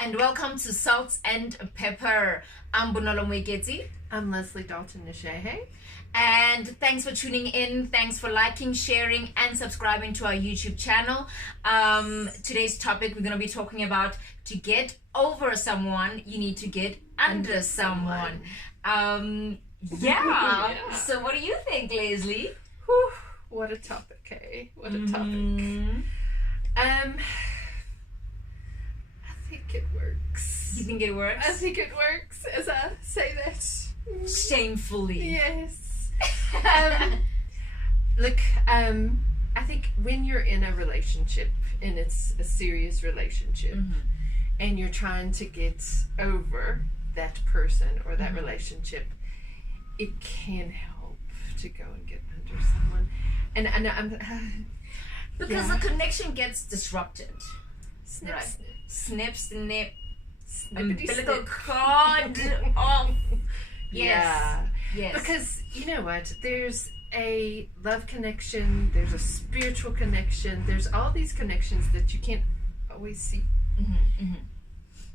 and welcome to Salt and Pepper. I'm Bonolo Mweketi. I'm Leslie Dalton Nishehe. And thanks for tuning in. Thanks for liking, sharing, and subscribing to our YouTube channel. Today's topic, we're going to be talking about to get over someone, you need to get under someone. Yeah. So what do you think, Leslie? Whew, what a topic, eh? What a topic. I think it works. You think it works? I think it works, as I say that. Shamefully. Yes. Look, I think when you're in a relationship, and it's a serious relationship, and you're trying to get over that person or that relationship, it can help to go and get under someone. And I'm because the connection gets disrupted. Snip, Right. snip. Snip. Snippety Umbilical snip. cord off. Yes. Yeah. Yes. Because you know what? There's a love connection, there's a spiritual connection, there's all these connections that you can't always see.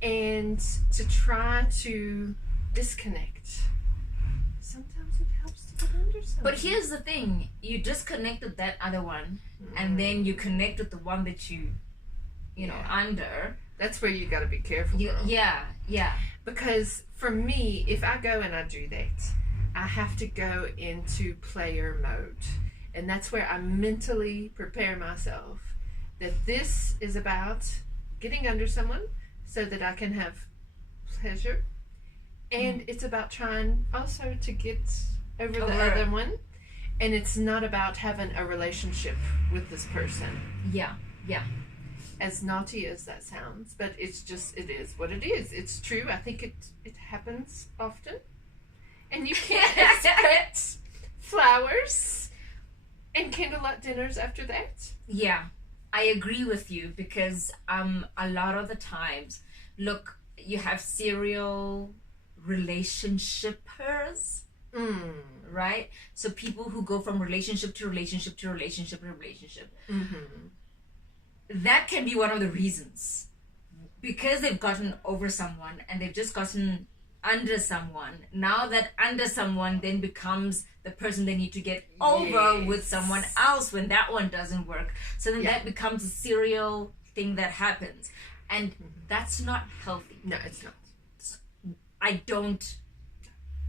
And to try to disconnect, sometimes it helps to get under something. But here's the thing: you disconnected that other one, and then you connect with the one that you know, under. That's where you got to be careful. Girl. Yeah. Because for me, if I go and I do that, I have to go into player mode. And that's where I mentally prepare myself that this is about getting under someone so that I can have pleasure. And it's about trying also to get over the other one. And it's not about having a relationship with this person. Yeah. As naughty as that sounds, but it's just, it is what it is. It's true. I think it happens often. And you can't expect flowers and candlelight dinners after that. Yeah, I agree with you because a lot of the times, look, you have serial relationshipers, right? So people who go from relationship to relationship to relationship to relationship. That can be one of the reasons, because they've gotten over someone and they've just gotten under someone. Now that under someone then becomes the person they need to get over with someone else when that one doesn't work. So then that becomes a serial thing that happens, and that's not healthy. No, it's not. I don't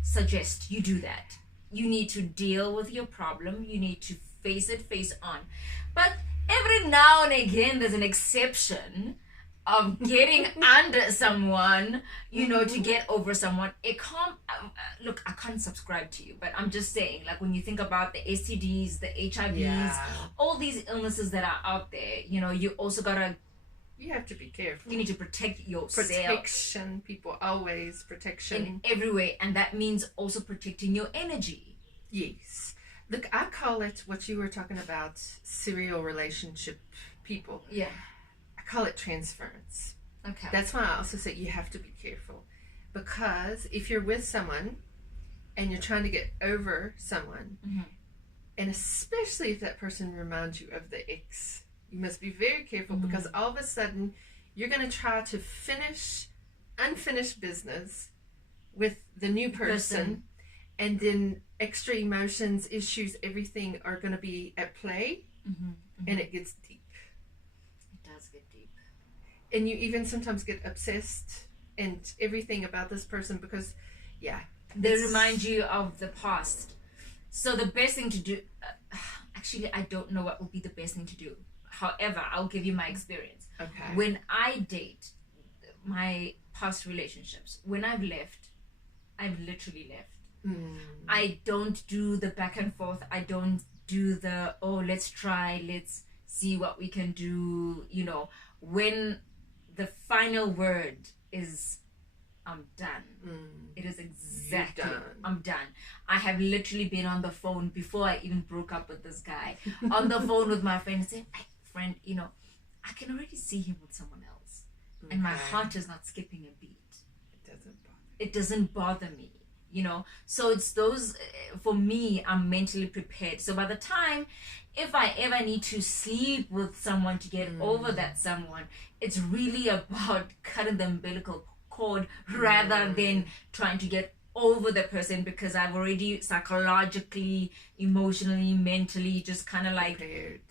suggest you do that. You need to deal with your problem. You need to face it face on. But every now and again, there's an exception of getting under someone, you know, to get over someone. It can't, look, I can't subscribe to you, but I'm just saying, like, when you think about the STDs, the HIVs, all these illnesses that are out there, you know, you also you have to be careful. You need to protect yourself. Protection, people always protection. In every way, and that means also protecting your energy. Yes. Look, I call it what you were talking about, serial relationship people. Yeah. I call it transference. Okay. That's why I also say you have to be careful. Because if you're with someone and you're trying to get over someone, and especially if that person reminds you of the ex, you must be very careful because all of a sudden you're going to try to finish unfinished business with the new person. And then extra emotions, issues, everything are going to be at play, and it gets deep. It does get deep. And you even sometimes get obsessed and everything about this person because, they remind you of the past. So the best thing to do, actually, I don't know what would be the best thing to do. However, I'll give you my experience. Okay. When I date my past relationships, when I've left, I've literally left. I don't do the back and forth. I don't do the, let's try, let's see what we can do. You know, when the final word is, I'm done. It is exactly, I'm done. I have literally been on the phone before I even broke up with this guy, on the phone with my friend saying, hey, friend, you know, I can already see him with someone else. And my heart is not skipping a beat. It doesn't bother. It doesn't bother me. you know. So it's those, for me, I'm mentally prepared. So by the time, if I ever need to sleep with someone to get over that someone, it's really about cutting the umbilical cord rather than trying to get over the person, because I've already psychologically, emotionally, mentally just kind of like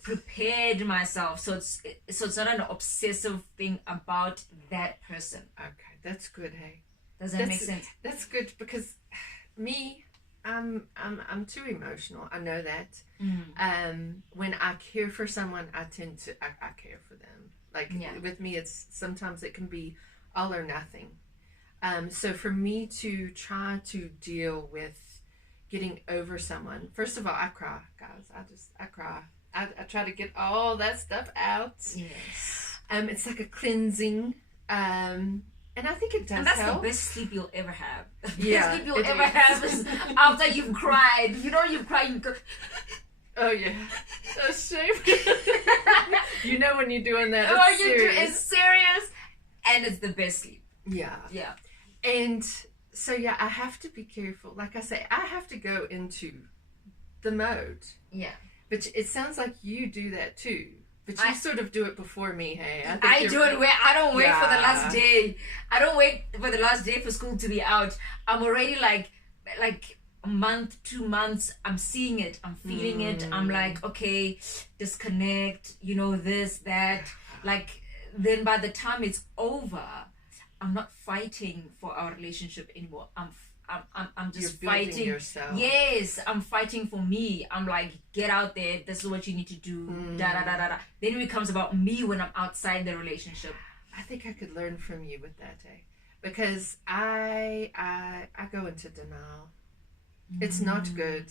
prepared myself. So it's not an obsessive thing about that person. Okay, that's good. Hey, does that make sense? That's good, because me, I'm too emotional. I know that. When I care for someone, I tend to I care for them. Like with me, it's sometimes it can be all or nothing. So for me to try to deal with getting over someone, first of all, I cry, guys. I cry. I try to get all that stuff out. Yes. It's like a cleansing. And I think it does And that's help. the best sleep you'll ever have. The Yeah, best sleep you'll ever have is after you've cried. You know you've cried, you go... Oh, yeah. That's shame. You know when you're doing that, it's serious. And it's the best sleep. Yeah. Yeah. And so, yeah, I have to be careful. Like I say, I have to go into the mode. Yeah. But it sounds like you do that too. But you sort of do it before me, hey? I do it where I don't wait for the last day. I don't wait for the last day for school to be out. I'm already like a month, 2 months, I'm seeing it. I'm feeling it. I'm like, okay, disconnect, you know, this, that. Like, then by the time it's over, I'm not fighting for our relationship anymore. I'm just fighting yourself. Yes, I'm fighting for me. I'm like, get out there. This is what you need to do. Da da da da da. Then it becomes about me when I'm outside the relationship. I think I could learn from you with that, eh? Because I go into denial. It's not good.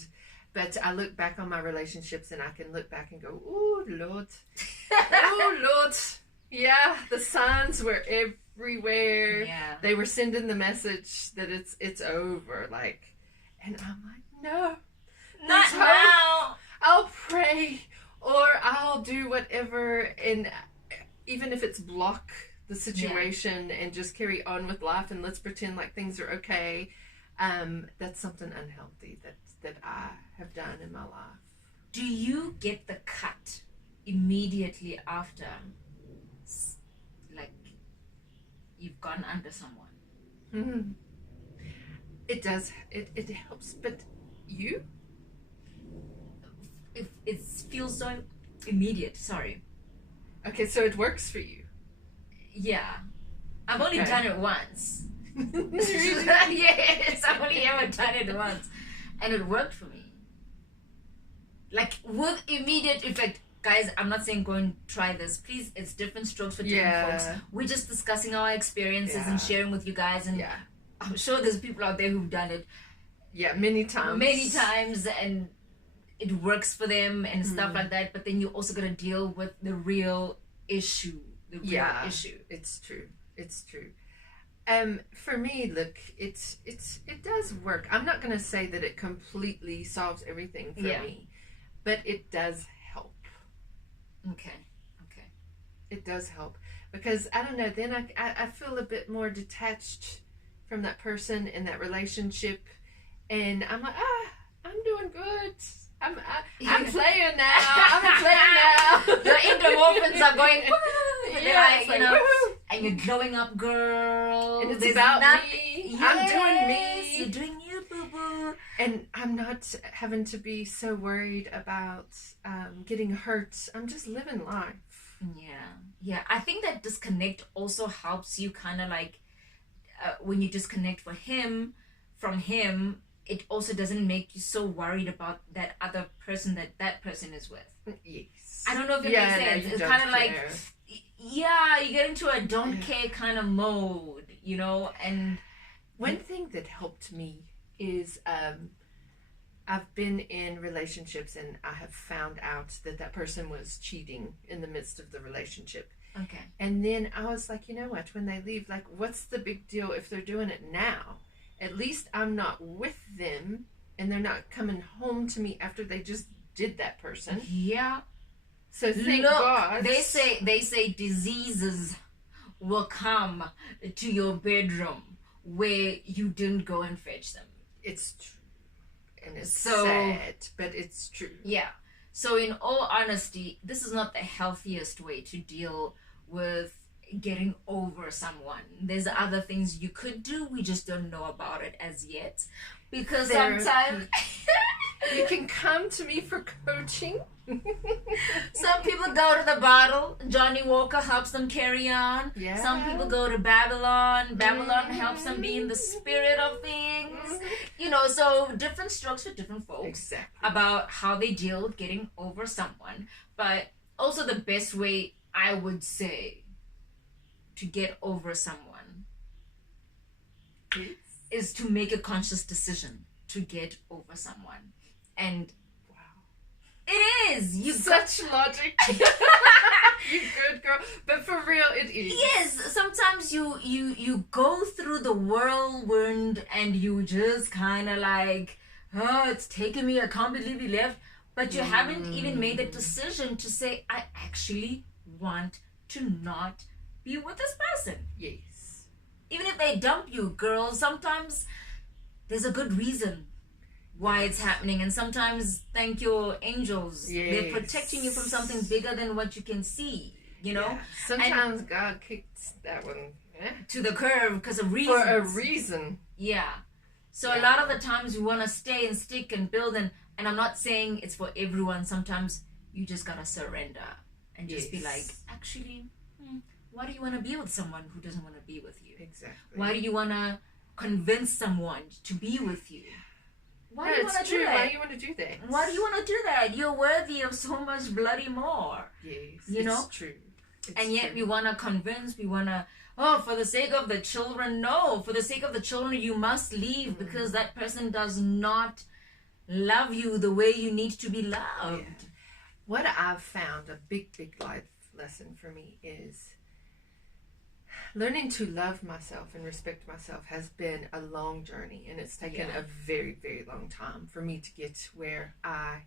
But I look back on my relationships and I can look back and go, oh Lord, oh Lord. Yeah, the signs were everywhere. Yeah. They were sending the message that it's over. Like, and I'm like, no, Not now. I'll pray or I'll do whatever, and even if it's block the situation and just carry on with life and let's pretend like things are okay. That's something unhealthy that I have done in my life. Do you get the cut immediately after, like, you've gone under someone? It does. It helps. But you? It feels so immediate. Sorry. Okay, so it works for you. Yeah. I've only done it once. Really? Yes, I've only ever done it once. And it worked for me. Like, with immediate effect. Guys, I'm not saying go and try this. Please, it's different strokes for different folks. We're just discussing our experiences and sharing with you guys. And I'm sure there's people out there who've done it. Yeah, many times. And it works for them and stuff like that. But then you also got to deal with the real issue. The real issue. It's true. It's true. For me, look, it does work. I'm not going to say that it completely solves everything for me, but it does help. Okay. It does help because I don't know. Then I feel a bit more detached from that person in that relationship, and I'm like, I'm doing good. I'm playing now. I'm playing now. The endorphins are going. Like, you know, and you're glowing up, girl. And it's about me. Yes, I'm doing me. You're doing you, boo boo. And I'm not having to be so worried about getting hurt. I'm just living life. Yeah. I think that disconnect also helps you kind of like when you disconnect from him. It also doesn't make you so worried about that other person that person is with. Yes. I don't know if it makes sense. It's kind of like, you get into a don't care kind of mode, you know. And one thing that helped me is I've been in relationships and I have found out that person was cheating in the midst of the relationship. Okay. And then I was like, you know what? When they leave, like, what's the big deal if they're doing it now? At least I'm not with them and they're not coming home to me after they just did that person. Yeah. So thank God. They say diseases will come to your bedroom where you didn't go and fetch them. It's true. And it's So- sad, but it's true. Yeah. So in all honesty, this is not the healthiest way to deal with getting over someone. There's other things you could do. We just don't know about it as yet. Because Therapy. sometimes You can come to me for coaching. some people go to the bottle. Johnny Walker helps them carry on. Yeah. Some people go to Babylon. Babylon helps them be in the spirit of things. You know, so different strokes for different folks Exactly. about how they deal with getting over someone. But also the best way, I would say, to get over someone is to make a conscious decision to get over someone. And Wow. it is. You Such logic. You good girl. But for real, it is. Yes, sometimes you go through the whirlwind and you just kind of like, oh, it's taking me, I can't believe he left. But you haven't even made the decision to say, I actually want to not be with this person. Yes. Even if they dump you, girls, sometimes there's a good reason why it's happening. And sometimes, thank your angels, they're Yes. protecting you from something bigger than what you can see, you know? Yeah. Sometimes God kicks that one To the curb because of reasons. for a reason. Yeah. So a Yeah. lot of the times we want to stay and stick and build, and I'm not saying it's for everyone. Sometimes you just gotta surrender and just be like, Yes. actually, why do you want to be with someone who doesn't want to be with you? Exactly. Why do you want to convince someone to be with you? Why do you want it's to do true. Why that? do you want to do that? Why do you want to do that? You're worthy of so much bloody more. Yes. You it's know? true. It's And yet true. we want to convince, we want to, oh, for the sake of the children, no. For the sake of the children, you must leave because that person does not love you the way you need to be loved. Yeah. What I've found, a big life lesson for me, is learning to love myself and respect myself has been a long journey, and it's taken Yeah. a very long time for me to get where I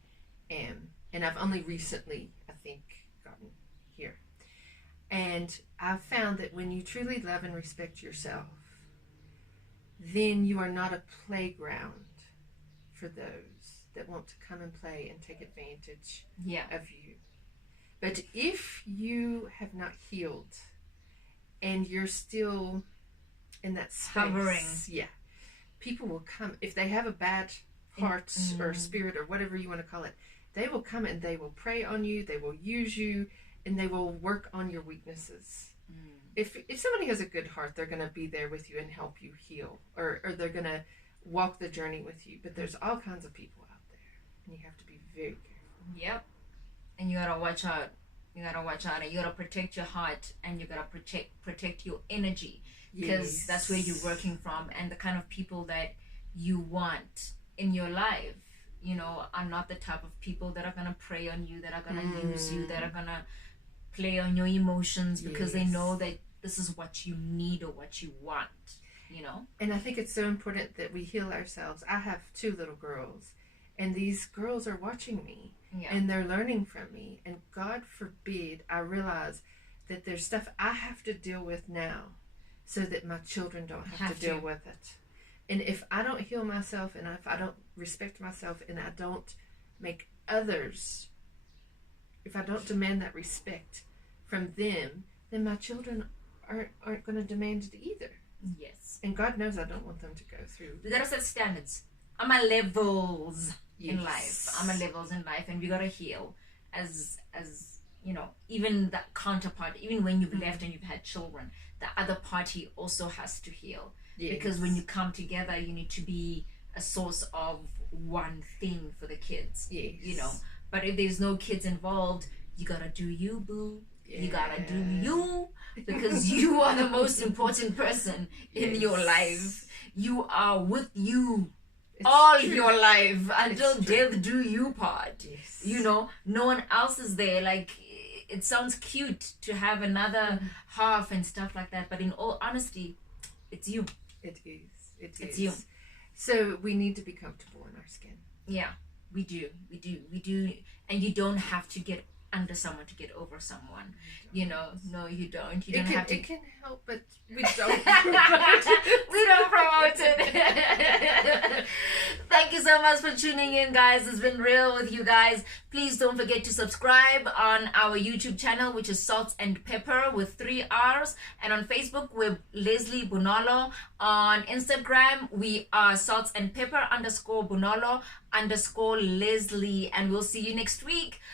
am. And I've only recently, I think, gotten here. And I've found that when you truly love and respect yourself, then you are not a playground for those that want to come and play and take advantage Yeah. of you. But if you have not healed and you're still in that space, Hovering. yeah, people will come. If they have a bad heart or spirit or whatever you want to call it, they will come and they will prey on you, they will use you, and they will work on your weaknesses. If somebody has a good heart, they're going to be there with you and help you heal, or they're going to walk the journey with you. But there's all kinds of people out there, and you have to be very careful. Yep. And you gotta watch out. You gotta watch out, and you gotta protect your heart, and you gotta protect your energy, because that's where you're working from, and the kind of people that you want in your life, you know, are not the type of people that are gonna prey on you, that are gonna use you, that are gonna play on your emotions because they know that this is what you need or what you want, you know. And I think it's so important that we heal ourselves. I have 2 little girls, and these girls are watching me. Yeah. And they're learning from me. And God forbid I realize that there's stuff I have to deal with now so that my children don't have to deal with it. And if I don't heal myself, and if I don't respect myself, and I don't make others, if I don't demand that respect from them, then my children aren't going to demand it either. Yes. And God knows I don't want them to go through. We gotta set standards. I'm a levels in Yes. life. I'm a levels in life, and we gotta heal as you know, even that counterpart, even when you've left and you've had children, the other party also has to heal. Yes. Because when you come together, you need to be a source of one thing for the kids. Yes. You know. But if there's no kids involved, you gotta do you, boo. You gotta do you, because you are the most important person in your life. You are with you all true. your life until It's true. death do you part. Yes. You know, no one else is there. Like, it sounds cute to have another half and stuff like that, but in all honesty, it's you. It is. It is. It's you. So we need to be comfortable in our skin. Yeah, we do. And you don't have to get under someone to get over someone. You know, no, you don't. You don't have to. It can help, but we don't. We don't promote it. Thank you so much for tuning in, guys. It's been real with you guys. Please don't forget to subscribe on our YouTube channel, which is Salts and Pepper with 3 R's. And on Facebook, we're Leslie Bunolo. On Instagram, we are Salts and Pepper _Bunolo _Leslie. And we'll see you next week.